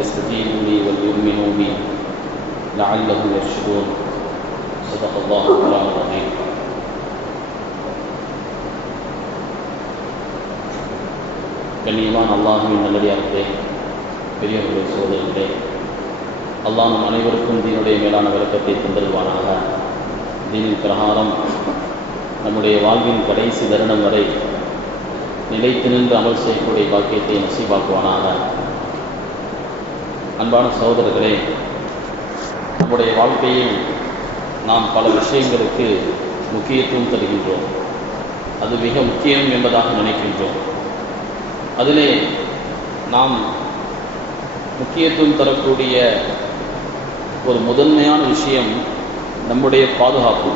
فليستجيبوا لي وليؤمنوا بي لعلهم يرشدون. صدق الله العظيم. கண்ணியமான அல்லாஹ்வின் நல்லடியார்களே, பெரியவர்களே, சகோதரர்களே, அல்லாஹ் நம் அனைவருக்கும் தீனுடைய மேலான விளக்கத்தை தந்தருவானாக. தீனின் பிரகாரம் நம்முடைய வாழ்வின் கடைசி தருணம் வரை நிலைத்து நின்று அமல் செய்யக்கூடிய பாக்கியத்தை நசீபாக்குவானாக. அன்பான சகோதரர்களே, நம்முடைய வாழ்க்கையில் நாம் பல விஷயங்களுக்கு முக்கியத்துவம் தருகின்றோம். அது மிக முக்கியம் என்பதாக நினைக்கின்றோம். அதிலே நாம் முக்கியத்துவம் தரக்கூடிய ஒரு முதன்மையான விஷயம் நம்முடைய பாதுகாப்பு.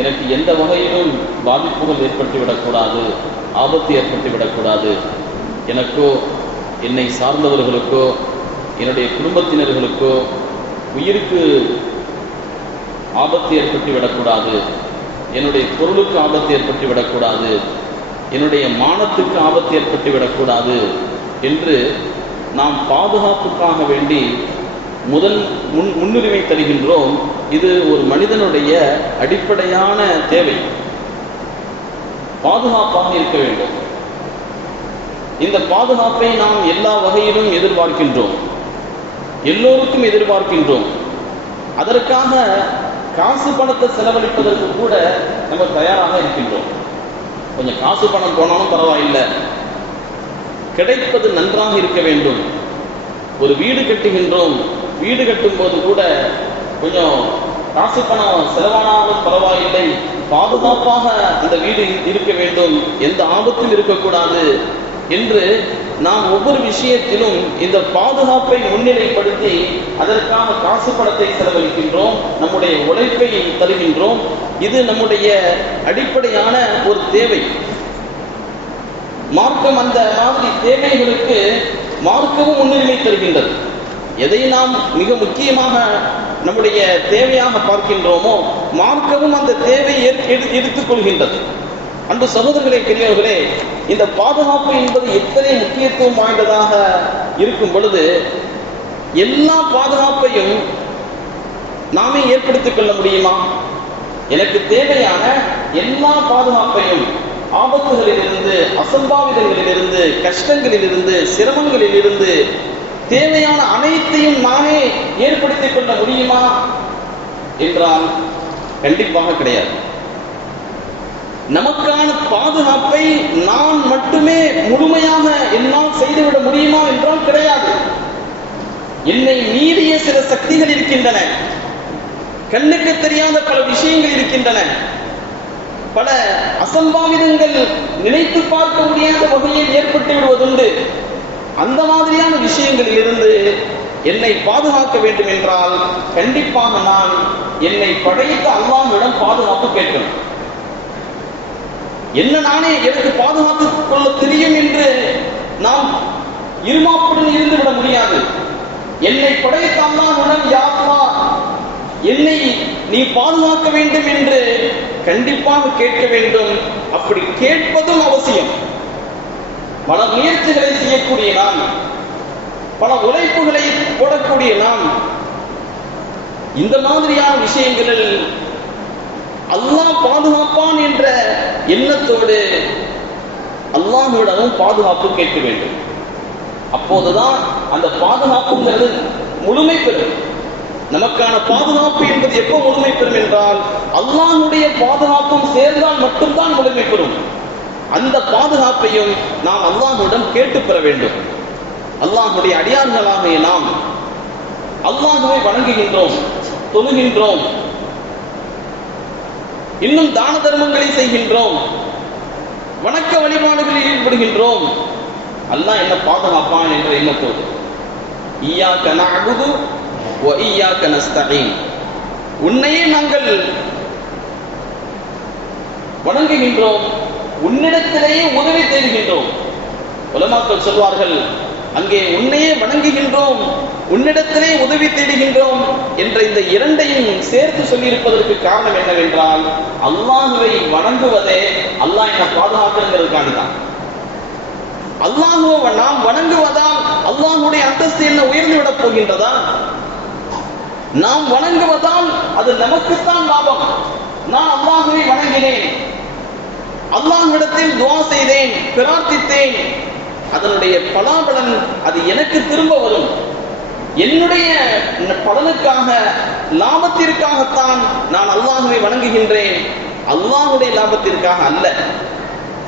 எனக்கு எந்த வகையிலும் பாதிப்புகள் ஏற்பட்டுவிடக்கூடாது, ஆபத்து ஏற்பட்டுவிடக்கூடாது. எனக்கோ என்னை சார்ந்தவர்களுக்கோ என்னுடைய குடும்பத்தினர்களுக்கோ உயிருக்கு ஆபத்து ஏற்பட்டுவிடக்கூடாது, என்னுடைய பொருளுக்கு ஆபத்து ஏற்பட்டுவிடக்கூடாது, என்னுடைய மானத்துக்கு ஆபத்து ஏற்பட்டுவிடக்கூடாது என்று நாம் பாதுகாப்புக்காக வேண்டி முன்னுரிமை தருகின்றோம். இது ஒரு மனிதனுடைய அடிப்படையான தேவை. பாதுகாப்பாக இருக்க வேண்டும். இந்த பாதுகாப்பை நாம் எல்லா வகையிலும் எதிர்பார்க்கின்றோம், எல்லோருக்கும் எதிர்பார்க்கின்றோம். அதற்காக காசு பணத்தை செலவழிப்பதற்கு கூட நம்ம தயாராக இருக்கின்றோம். கொஞ்சம் காசு பணம் போனாலும் பரவாயில்லை, கிடைப்பது நன்றாக இருக்க வேண்டும். ஒரு வீடு கட்டுகின்றோம், வீடு கட்டும் போது கூட கொஞ்சம் காசு பணம் செலவானாலும் பரவாயில்லை, பாதுகாப்பாக அந்த வீடு இருக்க வேண்டும், எந்த ஆபத்தும் இருக்கக்கூடாது என்று நாம் ஒவ்வொரு விஷயத்திலும் இந்த பாதுகாப்பை முன்னிலைப்படுத்தி அதற்கான காசு பணத்தை செலவழிக்கின்றோம், நம்முடைய உழைப்பை தருகின்றோம். இது நம்முடைய அடிப்படையான ஒரு தேவை. மார்க்கம் அந்த மாதிரி தேவைகளுக்கு மார்க்கமும் முன்னுரிமை தருகின்றது. எதை நாம் மிக முக்கியமாக நம்முடைய தேவையாக பார்க்கின்றோமோ மார்க்கமும் அந்த தேவையை எடுத்துக் கொள்கின்றது. அன்பு சகோதரர்களே, பெரியவர்களே, இந்த பாதுகாப்பு என்பது எத்தனை முக்கியத்துவம் வாய்ந்ததாக இருக்கும் பொழுது எல்லா பாதுகாப்பையும் நாமே ஏற்படுத்திக் கொள்ள முடியுமா? எனக்கு தேவையான எல்லா பாதுகாப்பையும் ஆபத்துகளிலிருந்து, அசம்பாவிதங்களிலிருந்து, கஷ்டங்களிலிருந்து, சிரமங்களிலிருந்து தேவையான அனைத்தையும் நானே ஏற்படுத்திக் கொள்ள முடியுமா என்றால் கண்டிப்பாக கிடையாது. நமக்கான பாதுகாப்பை நான் மட்டுமே முழுமையாக என்னால் செய்துவிட முடியுமா என்றால் கிடையாது. என்னை மீறிய சில சக்திகள் இருக்கின்றன, கண்ணுக்கு தெரியாத பல விஷயங்கள் இருக்கின்றன, பல அசம்பாவிதங்கள் நினைத்து பார்க்க முடியாத வகையில் ஏற்பட்டு விடுவதுண்டு. அந்த மாதிரியான விஷயங்களில் இருந்து என்னை பாதுகாக்க வேண்டும் என்றால் கண்டிப்பாக நான் என்னை படைத்த அல்லாஹ்விடம் பாதுகாப்பு கேட்கணும். என்ன நானே எனக்கு பாதுகாத்துக் கொள்ள தெரியும் என்று நாம் இருமாப்புடன் இருந்து விட முடியாது. என்னை படைத்த அல்லாஹ்விடம், யா அல்லாஹ், என்னை நீ பாதுகாக்க வேண்டும் என்று கண்டிப்பாக கேட்க வேண்டும். அப்படி கேட்பதும் அவசியம். பல முயற்சிகளை செய்யக்கூடிய நாம், பல உழைப்புகளை போடக்கூடிய நாம் இந்த மாதிரியான விஷயங்களில் அல்லாஹ் பாதுகாப்பான் என்ற எண்ணத்தோடு அல்லாஹ்விடமும் பாதுகாப்பு கேட்க வேண்டும். அப்போதுதான் அந்த பாதுகாப்புங்கிறது முழுமை பெறும். நமக்கான பாதுகாப்பு என்பது எப்போ முழுமை பெறும் என்றால் அல்லாஹ்வுடைய பாதுகாப்பும் சேர்ந்தால் மட்டும்தான் முழுமை பெறும். அந்த பாதுகாப்பையும் நாம் அல்லாஹ்விடம் கேட்டு பெற வேண்டும். அல்லாஹ்வுடைய அடியார்களாகிய நாம் அல்லாஹ்வை வணங்குகின்றோம், தொழுகின்றோம், இன்னும் தான தர்மங்களை செய்கின்றோம், வணக்க வழிபாடுகளில் ஈடுபடுகின்றோம். அல்லாஹ் என்ன பாதுகாப்பான் என்ற எண்ணத்தோடு இய்யாக நஅபுது வ இய்யாக நஸ்தஈன், உன்னையே நாங்கள் வணங்குகின்றோம், உன்னிடத்திலேயே உதவி தேடுகின்றோம். உலமாக்கள் சொல்வார்கள், அங்கே உன்னையே வணங்குகின்றோம், உன்னிடத்திலே உதவி தேடுகின்றோம் என்ற இந்த இரண்டையும் சேர்த்து சொல்லியிருப்பதற்கு காரணம் என்னவென்றால் அல்லாஹ்வை வணங்குவதே அல்லாஹ் என்ன பாதுகாக்கிறதுக்காண்டி தான். அல்லாஹ்வை நாம் வணங்குவதால் அல்லாஹ்வுடைய அந்தஸ்து என்ன உயர்ந்து விடப் போகின்றதா? நாம் வணங்குவதால் அது நமக்குத்தான் லாபம். நான் அல்லாஹ்வை வணங்கினேன், அல்லாஹ்விடத்தில் துஆ செய்தேன், பிரார்த்தித்தேன், அதனுடைய பலாபலன் அது எனக்கு திரும்ப வரும். என்னுடைய பலனுக்காக, லாபத்திற்காகத்தான் நான் அல்லாஹ்வை வணங்குகின்றேன், அல்லாஹ்வுடைய லாபத்திற்காக அல்ல.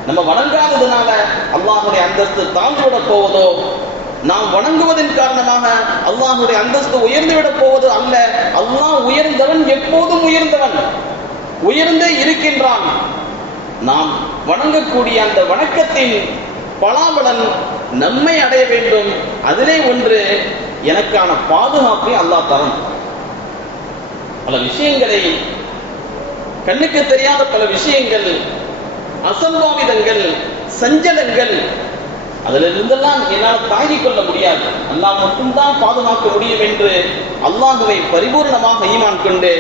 நம்ம வணங்காததுனால அல்லாஹ்வுடைய அந்தஸ்து தாழ்ந்துவிட போவதோ, நாம் வணங்குவதன் காரணமாக அல்லாஹ்வுடைய அந்தஸ்து உயர்ந்துவிட போவது அல்ல. அல்லாஹ் உயர்ந்தவன், எப்போதும் உயர்ந்தவன், உயர்ந்தே இருக்கின்றான். நாம் வணங்கக்கூடிய அந்த வணக்கத்தின் பலாபலன் நம்மை அடைய வேண்டும். அதிலே ஒன்று எனக்கான பாதுகாப்பை அல்லாஹ் தரணும். பல விஷயங்களை, கண்ணுக்கு தெரியாத பல விஷயங்கள், அசம்பாவிதங்கள், சஞ்சலங்கள், அதிலிருந்தெல்லாம் என்னால் தாங்கிக் கொள்ள முடியாது, அல்லாஹ் மட்டும்தான் பாதுகாக்க முடியும் என்று அல்லாஹுவை பரிபூர்ணமாக ஈமான் கொண்டு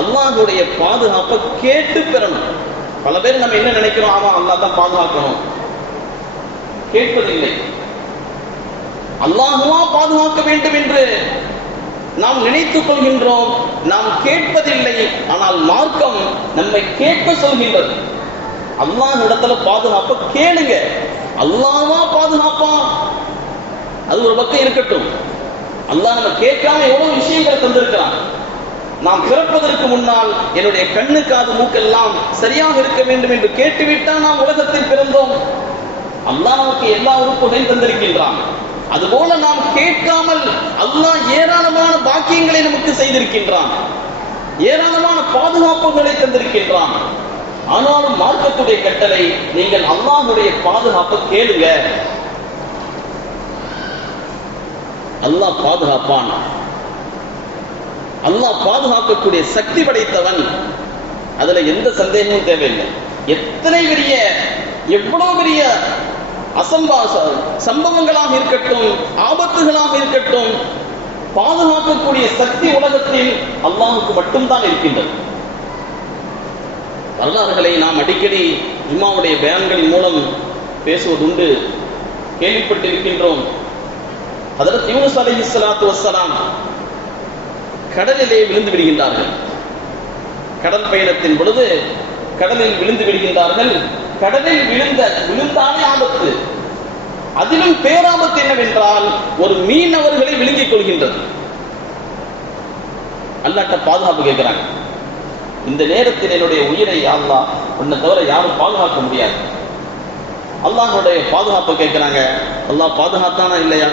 அல்லாஹுடைய பாதுகாப்பை கேட்டு பெறணும். பல பேர் நம்ம என்ன நினைக்கிறோம், ஆமா அல்லாஹ் தான் பாதுகாக்கணும், கேட்பதில்லை. அல்லாஹுவா பாதுகாக்க வேண்டும் என்று நாம் நினைத்துக் கொள்கின்றோம், நாம் கேட்பதில்லை. ஆனால் மார்க்கம் நம்மை கேட்க சொல்கின்றது. அல்லாஹ் இடத்துல பாதுகாப்ப கேளுங்க, அல்லாஹ்வா பாதுகாப்பா, அது ஒரு பக்கம் இருக்கட்டும். அல்லாஹ் நம்ம கேட்காம எவ்வளவு விஷயங்களை தந்திருக்கிறான். நாம் பிறப்பதற்கு முன்னால் என்னுடைய கண்ணு, காது, மூக்கெல்லாம் சரியாக இருக்க வேண்டும் என்று கேட்டுவிட்டால் நாம் உலகத்தில் பிறந்தோம். அல்லாஹ் நமக்கு எல்லா உறுப்புகளையும் தந்திருக்கின்றான். அதுபோல நாம் கேட்காமல் அல்லாஹ் ஏராளமான பாக்கியங்களை நமக்கு செய்திருக்கின்றான், ஏராளமான பாதுகாப்புகளை தந்திருக்கின்றான். ஆனாலும் மார்க்கத்துடைய கட்டளை, நீங்கள் அல்லாஹ்வுடைய பாதுகாப்பை கேளுங்க. அல்லாஹ் பாதுகாப்பான், அல்லாஹ் பாதுகாக்கக்கூடிய சக்தி படைத்தவன், அதுல எந்த சந்தேகமும் தேவையில்லை. எத்தனை பெரிய, எவ்வளவு பெரிய சம்பவங்களாக இருக்கட்டும், ஆபத்துகளாக இருக்கட்டும், பாதுகாக்கக்கூடிய சக்தி உலகத்தில் அல்லாஹுக்கு மட்டும்தான் இருக்கின்றது. வரலாறுகளை நாம் அடிக்கடி ஜும்மாவுடைய பயான்களின் மூலம் பேசுவதுண்டு, கேள்விப்பட்டிருக்கின்றோம். ஹஜ்ரத் யூனுஸ் அலைஹிஸ்ஸலாத்து வஸ்ஸலாம் கடலிலே விழுந்து விடுகின்றார்கள். கடல் பயணத்தின் பொழுது கடலில் விழுந்து விடுகின்றார்கள். கடலில் விழுந்தாலே ஆபத்து. அதிலும் பேராபத்து என்னவென்றால், ஒரு மீன் அவர்களை விழுங்கிக் கொள்கின்றது. அல்லாஹ்ட்ட பாதுகாப்பு கேட்கிறாங்க. இந்த நேரத்தில் என்னுடைய உயிரை அல்லாஹ், உன்னை தவிர யாரும் பாதுகாக்க முடியாது. அல்லாஹ்வுடைய பாதுகாப்பு கேட்கிறாங்க. அல்லாஹ் பாதுகாத்தானா இல்லையா?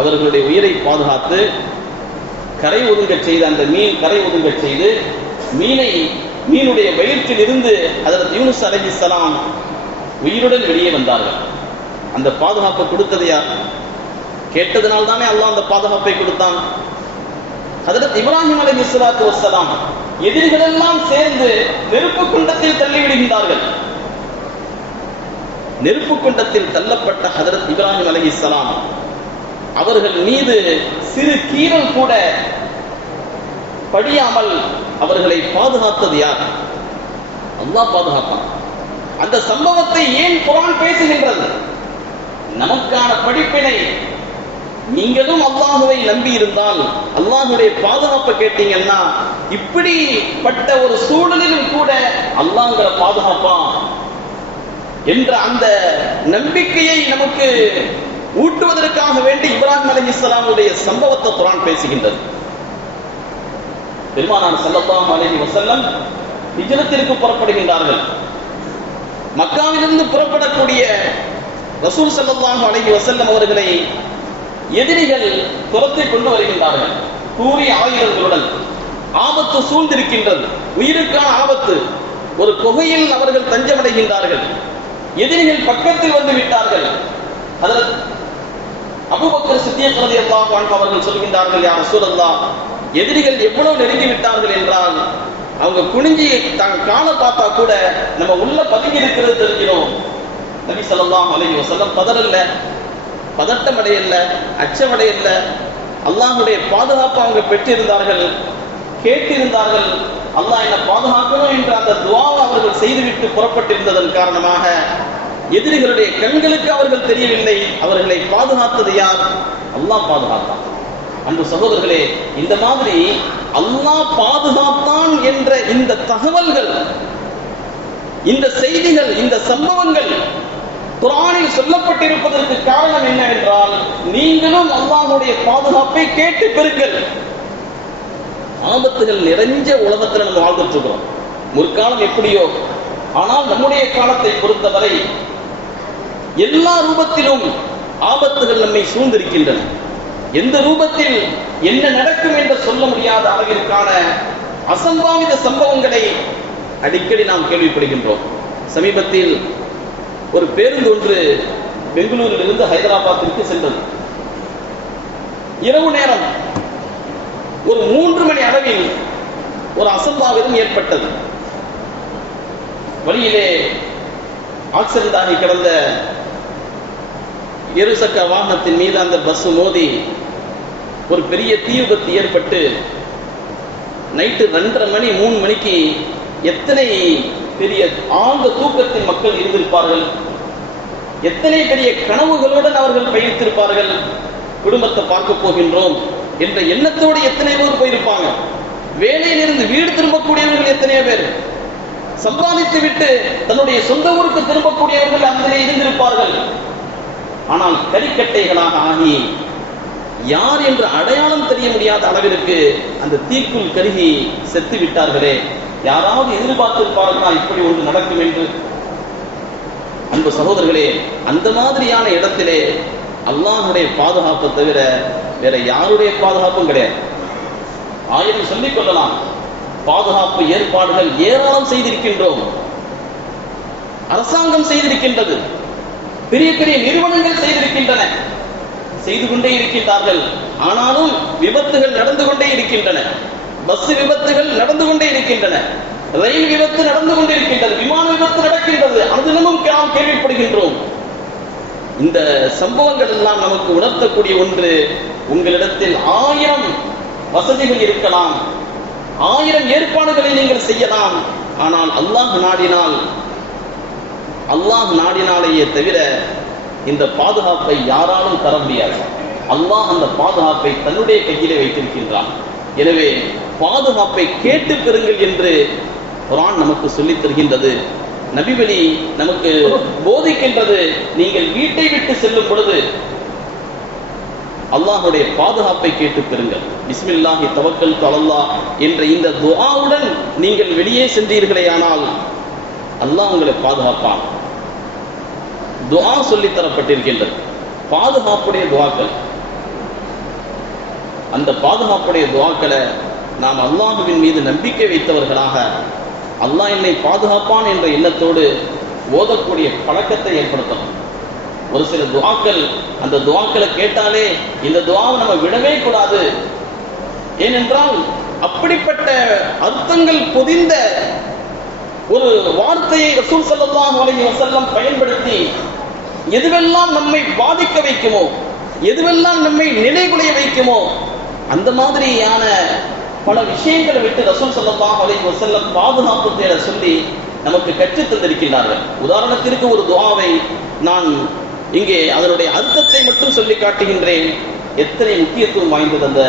அவர்களுடைய உயிரை பாதுகாத்து கரை ஒதுங்க செய்த அந்த மீன் கரை ஒதுங்க செய்து மீனுடைய வயிற்றில் இருந்து ஹஜ்ரத் யூனுஸ் அலைஹிஸ்ஸலாம் உயிருடன் வெளியே வந்தார்கள். அந்த பாதுகாப்பை கொடுத்தது யார்? கேட்டதனால் தானே அல்லாஹ் அந்த பாதுகாப்பை கொடுத்தான். ஹஜ்ரத் இப்ராஹிம் அலைஹிஸ்ஸலாத்து வஸ்ஸலாம் எதிரிகள் எல்லாம் சேர்ந்து நெருப்பு குண்டத்தில் தள்ளிவிடுகின்றார்கள். நெருப்பு குண்டத்தில் தள்ளப்பட்ட ஹஜ்ரத் இப்ராஹிம் அலைஹிஸ்ஸலாம் அவர்கள் மீது சிறு கீறல் கூட படியாமல் அவர்களை பாதுகாத்தது யார்? அல்லாஹ் பாதுகாப்பான். அந்த சம்பவத்தை ஏன் குர்ஆன் பேசுகின்றது? நமக்கான படிப்பினை. நீங்களும் அல்லாஹுவை நம்பி இருந்தால், அல்லாஹுடைய பாதுகாப்பை கேட்டீங்கன்னா, இப்படிப்பட்ட ஒரு சூழலிலும் கூட அல்லாஹ்ங்கிற பாதுகாப்பா என்ற அந்த நம்பிக்கையை நமக்கு ஊட்டுவதற்காக வேண்டி இப்ராஹிம் அலைஹிஸ்ஸலாமுடைய சம்பவத்தை குர்ஆன் பேசுகின்றது. பெருமானார் ஸல்லல்லாஹு அலைஹி வஸல்லம் ஹிஜ்ரத்திற்கு புறப்படுகின்றார்கள். மக்காவிலிருந்து புறப்படக்கூடிய ரசூல் ஸல்லல்லாஹு அலைஹி வஸல்லம் அவர்களை எதிரிகள் துரத்தி கொண்டு வருகின்றார்கள். கூறிய ஆயுதங்களுடன். ஆபத்து சூழ்ந்திருக்கின்றது, உயிருக்கான ஆபத்து. ஒரு குகையில் அவர்கள் தஞ்சமடைகின்றார்கள். எதிரிகள் பக்கத்தில் வந்து விட்டார்கள். ஹஜ்ரத் அபூபக்கர் சித்திக் ரலியல்லாஹு அன்ஹு அவர்கள் சொல்கின்றார்கள், யா ரசூலல்லாஹ், எதிரிகள் எவ்வளவு நெருங்கி விட்டார்கள் என்றால், அவங்க குனிஞ்சி தன் காலை பார்த்தா கூட நம்ம உள்ள பதுங்கி இருக்கிறது தெரிஞ்சிடும். நபி ஸல்லல்லாஹு அலைஹி வஸல்லம் பதறல்ல, பதட்டம் அடையல, அச்சமடையல. அல்லாஹ்வுடைய பாதுகாப்பு அவங்க பெற்றிருந்தார்கள், கேட்டிருந்தார்கள். அல்லாஹ் என்ன பாதுகாக்கணும் என்ற அந்த துஆவை அவர்கள் செய்துவிட்டு புறப்பட்டிருந்ததன் காரணமாக எதிரிகளுடைய கண்களுக்கு அவர்கள் தெரியவில்லை. அவர்களை பாதுகாத்தது யார்? அல்லாஹ் பாதுகாத்தான். அன்பு சகோதரர்களே, இந்த மாதிரி அல்லாஹ் பாதுகாத்தான் என்ற இந்த தகவல்கள், இந்த செய்திகள், இந்த சம்பவங்கள் குர்ஆனில் சொல்லப்பட்டிருப்பதற்கு காரணம் என்னவென்றால், நீங்களும் அல்லாஹ்வுடைய பாதுகாப்பை கேட்டு பெறுங்கள். ஆபத்துகள் நிறைஞ்ச உலகத்தில் நம்ம வாழ்ந்துட்டு இருக்கிறோம். முற்காலம் எப்படியோ, ஆனால் நம்முடைய காலத்தை பொறுத்தவரை எல்லா ரூபத்திலும் ஆபத்துகள் நம்மை சூழ்ந்திருக்கின்றன. எந்த ரூபத்தில் என்ன நடக்கும் என்று சொல்ல முடியாத அளவிற்கான அசம்பாவித சம்பவங்களை அடிக்கடி நாம் கேள்விப்படுகின்றோம். சமீபத்தில் ஒரு பேருந்து ஒன்று பெங்களூரிலிருந்து ஹைதராபாத்திற்கு சென்றது. இரவு நேரம் ஒரு 3 மணி அளவில் ஒரு அசம்பாவிதம் ஏற்பட்டது. வழியிலே ஆக்சிடென்ட் ஆகி கிடந்த இருசக்கர வாகனத்தின் மீது அந்த பஸ் மோதி ஒரு பெரிய தீ விபத்து ஏற்பட்டு நைட்டு 2:30 மணி 3 மணிக்கு எத்தனை பெரிய ஆழ்ந்த தூக்கத்தின் மக்கள் இருந்திருப்பார்கள், எத்தனை பெரிய கனவுகளுடன் அவர்கள் பயணித்திருப்பார்கள். குடும்பத்தை பார்க்க போகின்றோம் என்ற எண்ணத்தோடு எத்தனை பேர் போயிருப்பாங்க. வேலையிலிருந்து வீடு திரும்பக்கூடியவர்கள் எத்தனையோ பேர், சம்பாதித்து விட்டு தன்னுடைய சொந்த ஊருக்கு திரும்பக்கூடியவர்கள் அதிலே இருந்திருப்பார்கள். ஆனால் கரிக்கட்டைகளாக ஆகி யார் என்று அடையாளம் தெரிய முடியாத அளவிற்கு அந்த தீக்குள் கருகி செத்து விட்டார்களே. யாராவது எதிர்பார்த்திருப்பார்களா இப்படி ஒன்று நடக்கும் என்று? அன்பு சகோதரர்களே, அந்த மாதிரியான இடத்திலே அல்லாஹ்வுடைய பாதுகாப்பை தவிர வேற யாருடைய பாதுகாப்பும் கிடையாது. ஆயிரம் சொல்லிக் கொள்ளலாம். பாதுகாப்பு ஏற்பாடுகள் ஏராளம் செய்திருக்கின்றோம். அரசாங்கம் செய்திருக்கின்றது, பெரிய பெரிய நிறுவனங்கள் செய்திருக்கின்றன, செய்து கொண்டே இருக்கின்றார்கள். ஆனாலும் விபத்துகள் நடந்து கொண்டே இருக்கின்றன. பஸ் விபத்துகள் நடந்து கொண்டே இருக்கின்றன, ரயில் விபத்து நடந்து கொண்டே இருக்கின்றது, விமான விபத்து நடக்கின்றது. அதிலும் நாம் கேள்விப்படுகின்றோம். இந்த சம்பவங்கள் எல்லாம் நமக்கு உணர்த்தக்கூடிய ஒன்று, உங்களிடத்தில் 1000 வசதிகள் இருக்கலாம், 1000 ஏற்பாடுகளை நீங்கள் செய்யலாம். ஆனால் அல்லாஹ் நாடினாலேயே தவிர இந்த பாதுகாப்பை யாராலும் தர முடியாது. அல்லாஹ் அந்த பாதுகாப்பை தன்னுடைய கையிலே வைத்திருக்கின்றான். எனவே பாதுகாப்பை கேட்டு பெறுங்கள் என்று குர்ஆன் நமக்கு சொல்லித் தருகின்றது. நபிவழி நமக்கு போதிக்கின்றது. நீங்கள் வீட்டை விட்டு செல்லும் பொழுது அல்லாஹ்வுடைய பாதுகாப்பை கேட்டு பெறுங்கள். பிஸ்மில்லாஹி தவக்கல்து அலல்லாஹ் என்ற இந்த துஆவுடன் நீங்கள் வெளியே சென்றீர்களே ஆனால் அல்லாஹ் உங்களை பாதுகாப்பான். துஆ சொல்லித் தரப்பட்டிருக்கின்றது, பாதுகாப்புடைய துஆக்கள். அந்த பாதுகாப்புடைய துஆக்களை நாம் அல்லாஹ்வின் மீது நம்பிக்கை வைத்தவர்களாக, அல்லாஹ் என்னை பாதுகாப்பான் என்ற எண்ணத்தோடு ஓதக்கூடிய பழக்கத்தை ஏற்படுத்தணும். ஒரு சில துஆக்கள், அந்த துஆக்களை கேட்டாலே இந்த துஆவை நம்ம விடவே கூடாது. ஏனென்றால் அப்படிப்பட்ட அர்த்தங்கள் பொதிந்த ஒரு வார்த்தையை ரசூல் ஸல்லல்லாஹு அலைஹி வஸல்லம் பயன்படுத்தி எதுவெல்லாம் நம்மை பாதிக்க வைக்குமோ, எதுவெல்லாம் நம்மை நிலைகுலைய வைக்குமோ, அந்த மாதிரியான பல விஷயங்களை விட்டு ரசூல் ஸல்லல்லாஹு அலைஹி வஸல்லம் பாதுகாப்பு தேட சொல்லி நமக்கு கற்றுத் தந்திருக்கிறார்கள். உதாரணத்திற்கு ஒரு துஆவை நான் இங்கே அதனுடைய அர்த்தத்தை மட்டும் சொல்லி காட்டுகின்றேன். எத்தனை முக்கியத்துவம் வாய்ந்தது அந்த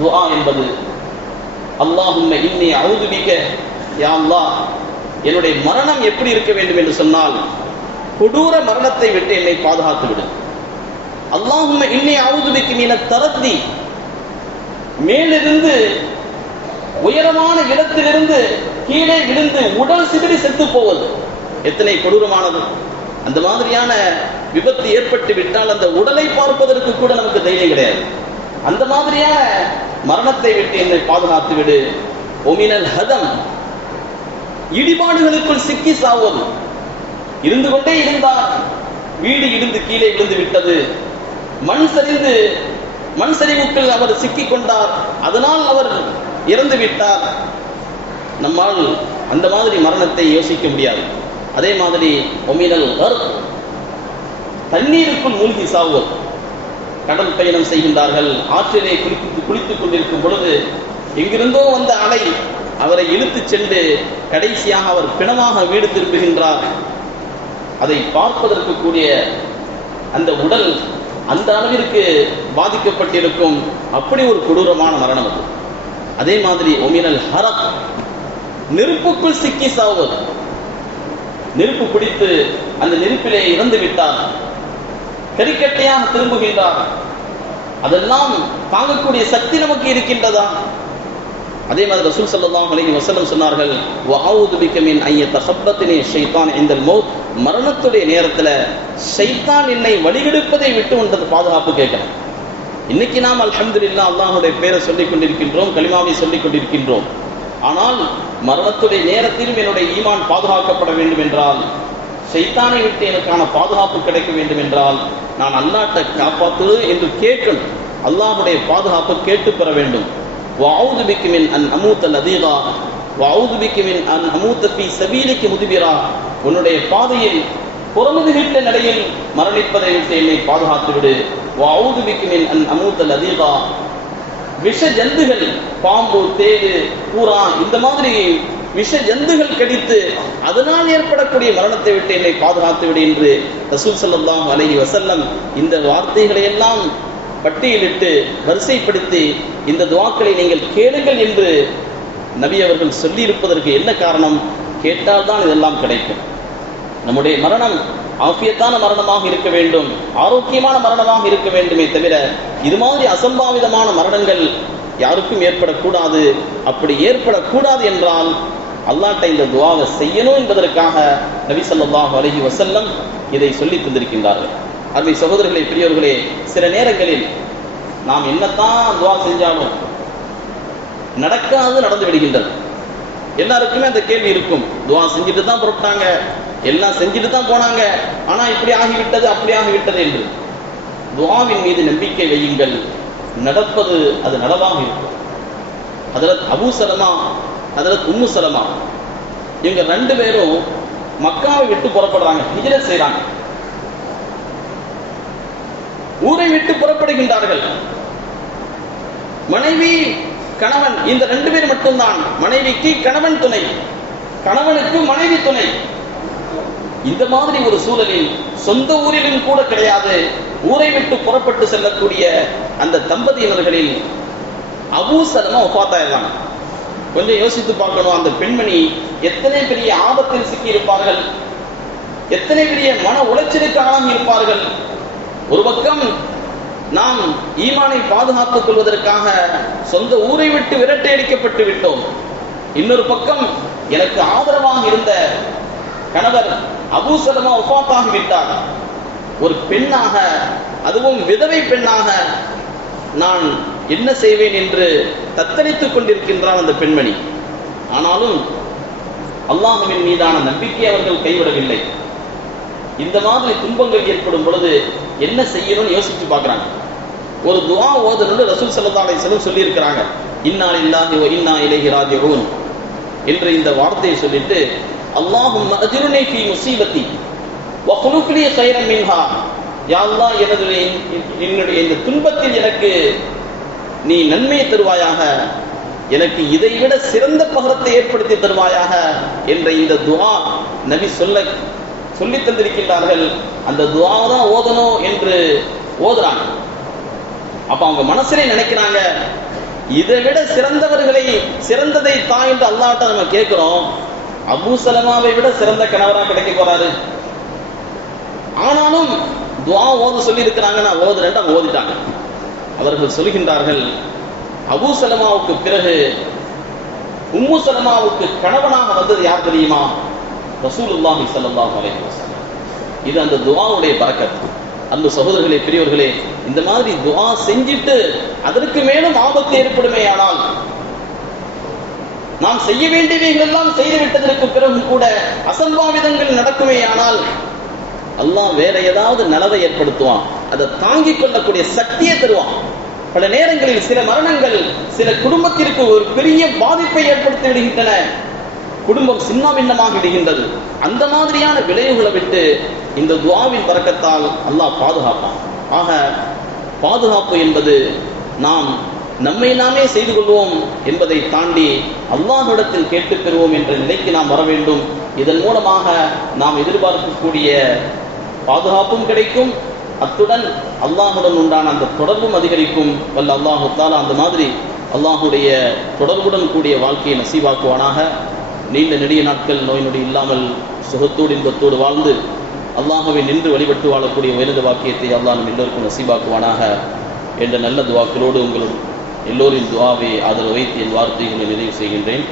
துஆ என்பது. அல்லாஹும்ம இன்னி அஊது பிக, யா அல்லாஹ், என்னுடைய மரணம் எப்படி இருக்க வேண்டும் என்று சொன்னால் கொடூர மரணத்தை விட்டு என்னை பாதுகாத்து விடு. அல்லாஹும்ம இன்னி அஊது பிக மினத் தரத்தி, மேலிருந்து உயரமான இடத்திலிருந்து கீழே விழுந்து உடல் சிதறி செத்து போவது எத்தனை கொடூரமானது. அந்த மாதிரியான விபத்து ஏற்பட்டு விட்டால் அந்த உடலை பார்ப்பதற்கு கூட நமக்கு தைரியம் கிடையாது. அந்த மாதிரியான மரணத்தை விட்டு என்னை பாதுகாத்து விடு. ஒமினல் ஹதம், இடிபாடுகளுக்குள் சிக்கி சாவது. இருந்து கொண்டே இருந்தார், வீடு இடிந்து கீழே விழுந்து விட்டது, மண் சரிவுக்குள் அவர் சிக்கிக் கொண்டார், அதனால் அவர் இறந்து விட்டார். நம்மால் அந்த மாதிரி மரணத்தை யோசிக்க முடியாது. அதே மாதிரி ஒமினல் கர்க், தண்ணீருக்குள் மூழ்கி சாவுவது. கடல் பயணம் செய்கின்றார்கள், ஆற்றிலே குளித்துக் கொண்டிருக்கும் பொழுது எங்கிருந்தோ வந்த அலை அவரை இழுத்து சென்று கடைசியாக அவர் பிணமாக வீடு திரும்புகின்றார். அதை பார்ப்பதற்கு கூடிய அந்த உடல் அந்த அளவிற்கு பாதிக்கப்பட்டிருக்கும். அப்படி ஒரு கொடூரமான மரணம் அது. அதே மாதிரி ஒமினல் ஹரக், நெருப்புக்குள் சிக்கி சாவது. நெருப்பு பிடித்து அந்த நெருப்பிலே இறந்து விட்டார், கரிக்கட்டையாக திரும்புகின்றார். அதெல்லாம் தாங்கக்கூடிய சக்தி நமக்கு இருக்கின்றதா? அதே மாதிரி ரசூல் ஸல்லல்லாஹு அலைஹி வஸல்லம் சொன்னார்கள், வஅஊது பிக மின் ஐ யதஹப்பத்னி ஷைத்தான் இன்தல் மௌத். மரணத்துடைய நேரத்தில் ஷைத்தான் என்னை வழிகெடுப்பதை விட்டு ஒன்றது பாதுகாப்பு கேட்கணும். இன்னைக்கு நாம் அல்ஹம்துலில்லாஹ் அல்லாஹ்வுடைய பேரை சொல்லிக் கொண்டிருக்கின்றோம், கலிமாவை சொல்லிக் கொண்டிருக்கின்றோம். ஆனால் மரணத்துடைய நேரத்திலும் என்னுடைய ஈமான் பாதுகாக்கப்பட வேண்டும் என்றால், ஷைத்தானை விட்டு எனக்கான பாதுகாப்பு கிடைக்க வேண்டும் என்றால், நான் அல்லாஹ்ட்ட காப்பாத்து என்று கேட்கணும். அல்லாஹ்வுடைய பாதுகாப்பு கேட்டு பெற வேண்டும். வஅஊது பிக மின் அன் அமூத லதீகா வஅஊது பிக மின் அன் அமூத ஃபீ சபீலிக முத்பிரா. உன்னுடைய பாதையில் புறமுதுகிட்ட நிலையில் மரணிப்பதை விட்டு என்னை பாதுகாத்து விடு. வஅஊது பிக மின் அன் அமூத லதீகா, விஷ ஜந்துகள், பாம்பு, தேடு, பூரா, இந்த மாதிரி விஷ ஜந்துகள் கடித்து அதனால் ஏற்படக்கூடிய மரணத்தை விட்டு என்னை பாதுகாத்து விடு என்று ரசூல் ஸல்லல்லாஹு அலைஹி வஸல்லம் இந்த வார்த்தைகளை எல்லாம் பட்டியலிட்டு வரிசைப்படுத்தி இந்த துஆக்களை நீங்கள் கேளுங்கள் என்று நபி அவர்கள் சொல்லி இருப்பதற்கு என்ன காரணம்? கேட்டால்தான் இதெல்லாம் கிடைக்கும். நம்முடைய மரணம் ஆஃபியத்தான மரணமாக இருக்க வேண்டும், ஆரோக்கியமான மரணமாக இருக்க வேண்டுமே தவிர இது மாதிரி அசம்பாவிதமான மரணங்கள் யாருக்கும் ஏற்படக்கூடாது. அப்படி ஏற்படக்கூடாது என்றால் அல்லாஹ்ட்ட இந்த துஆவை செய்யணும் என்பதற்காக நபி ஸல்லல்லாஹு அலைஹி வஸல்லம் இதை சொல்லி தந்திருக்கின்றார்கள். அருமை சகோதரர்களே, பெரியவர்களே, சில நேரங்களில் நாம் என்னத்தான் துஆ செஞ்சாலும் நடந்து விடுகின்றது. எல்லாருக்குமே அந்த கேள்வி இருக்கும். துஆ செஞ்சுட்டு தான் புறப்பட்டாங்க, எல்லாம் செஞ்சுட்டு தான் போனாங்க, ஆனா இப்படி ஆகிவிட்டது அப்படி ஆகிவிட்டது என்று. துஆவின் மீது நம்பிக்கை வையுங்கள், நடப்பது அது நடவாக இருக்கும். ஹஜ்ரத் அபூ சலமா, ஹஜ்ரத் உம்மு சலமா, இவங்க 2 பேரும் மக்காவை விட்டு புறப்படுறாங்க, ஹிஜ்ரத் செய்றாங்க, ஊரை விட்டு புறப்படுகின்றார்கள். மனைவி, கணவன், இந்த 2 பேர் மட்டும்தான். மனைவிக்கு கணவன் துணை, கணவனுக்கு மனைவி துணை. இந்த மாதிரி ஒரு சூழலில் சொந்த ஊரிலும் கூட கிடையாது, ஊரை விட்டு புறப்பட்டு செல்லக்கூடிய அந்த தம்பதியினர்களில் அபூ சலமா வஃபாத்தாயிராங்க. கொஞ்சம் யோசித்து பார்க்கணும், அந்த பெண்மணி எத்தனை பெரிய ஆபத்தில் சிக்கி இருப்பார்கள், எத்தனை பெரிய மன உளைச்சலுக்கு ஆளாகி இருப்பார்கள். ஒரு பக்கம் நாம் ஈமானை பாதுகாத்துக் கொள்வதற்காக சொந்த ஊரை விட்டு விரட்டடிக்கப்பட்டு விட்டோம். இன்னொரு பக்கம் எனக்கு ஆதரவாக இருந்த கணவர் அபூ சலமா வஃபாத்தாகி விட்டார். ஒரு பெண்ணாக, அதுவும் விதவை பெண்ணாக நான் என்ன செய்வேன் என்று தத்தளித்துக் கொண்டிருக்கின்றார் அந்த பெண்மணி. ஆனாலும் அல்லாஹ்வின் மீதான நம்பிக்கை அவர்கள் கைவிடவில்லை. இந்த மாதிரி துன்பங்கள் ஏற்படும் பொழுது என்ன செய்யணும்னு யோசிச்சு பார்க்கறாங்க. ஒரு துஆ ஓதணும்னு ரசூல் ஸல்லல்லாஹு அலைஹி வஸல்லம் சொல்லி இருக்கிறாங்க. இன்னா லில்லாஹி வ இன்னா இலைஹி ராஜிஊன் என்ற இந்த வார்த்தையை சொல்லிட்டு, அல்லாஹும்ம அஜிர்னி ஃபீ முஸீபத்தி வ குலுஃப் லீ கைரன் மின்ஹா. யா அல்லாஹ், என்னுடைய இந்த துன்பத்தில் எனக்கு நீ நன்மையை தருவாயாக, எனக்கு இதைவிட சிறந்த பகரத்தை ஏற்படுத்தி தருவாயாக என்ற இந்த துஆ நபி சொல்லி தந்திருக்கின்றார்கள். அந்த துஆவை தான் ஓதணும் என்று ஓதுறாங்க. அப்ப அவங்க மனசிலே நினைக்கிறாங்க, இதை விட சிறந்தவர்களை, சிறந்ததை தான் என்று அல்லாஹ்ட்ட நம்ம கேட்கிறோம். அபூ சலமாவை விட சிறந்த கணவரா கிடைக்க போறாரு. ஆனாலும் துஆ ஓத சொல்லி இருக்கிறாங்க, நான் ஓதுறேன், ஓதிட்டாங்க. அவர்கள் சொல்கின்றார்கள், அபூ சலமாவுக்கு பிறகு உம்மு சலமாவுக்கு கணவனாக வந்தது யார் தெரியுமா? ரசூலுல்லாஹி ஸல்லல்லாஹு அலைஹி வஸல்லம். இது அந்த துஆவுடைய பரக்கத். அந்த சகோதரர்களே, பெரியவர்களே, இந்த மாதிரி துஆ செஞ்சிட்டு அதற்கு மேலும் ஆபத்து ஏற்படுமே ஆனால், நாம் செய்ய வேண்டியவைகள் எல்லாம் செய்து விட்டதற்கு பிறகு கூட அசம்பாவிதங்கள் நடக்குமே ஆனால், அல்லாஹ் வேற ஏதாவது நலவை ஏற்படுத்துவான், அதை தாங்கிக் கொள்ளக்கூடிய சக்தியை தருவான். பல நேரங்களில் சில மரணங்கள் சில குடும்பத்திற்கு ஒரு பெரிய பாதிப்பை ஏற்படுத்தி விடுகின்றன, குடும்பம் சின்ன பின்னமாக விடுகின்றது. அந்த மாதிரியான விளைவுகளை விட்டு இந்த துஆவின் பரக்கத்தால் அல்லாஹ் பாதுகாப்பான். ஆக பாதுகாப்பு என்பது நாம் நம்மை நாமே செய்து கொள்வோம் என்பதை தாண்டி அல்லாஹ்விடத்தில் கேட்டுப் பெறுவோம் என்ற நிலைக்கு நாம் வர வேண்டும். இதன் மூலமாக நாம் எதிர்பார்க்கக்கூடிய பாதுகாப்பும் கிடைக்கும், அத்துடன் அல்லாஹுடன் உண்டான அந்த தொடர்பும் அதிகரிக்கும். வல்ல அல்லாஹு தஆலா அந்த மாதிரி அல்லாஹுடைய தொடர்புடன் கூடிய வாழ்க்கையை நசீவாக்குவானாக. நீண்ட நெடிய நாட்கள் நோய் நொடி இல்லாமல் சுகத்தோடு இன்பத்தோடு வாழ்ந்து அல்லாஹுவை நின்று வழிபட்டு வாழக்கூடிய உயர்ந்த வாக்கியத்தை அல்லாஹ் நம் எல்லோருக்கும் நசீபாக்குவானாக என்ற நல்ல துவாக்களோடு உங்களும் எல்லோரின் துவாவை ஆதரவு வைத்து என் வார்த்தைகளை நிறைவு செய்கின்றேன்.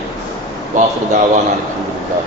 வாஃபிர் தாவானா அல்ஹம்துலில்லாஹ்.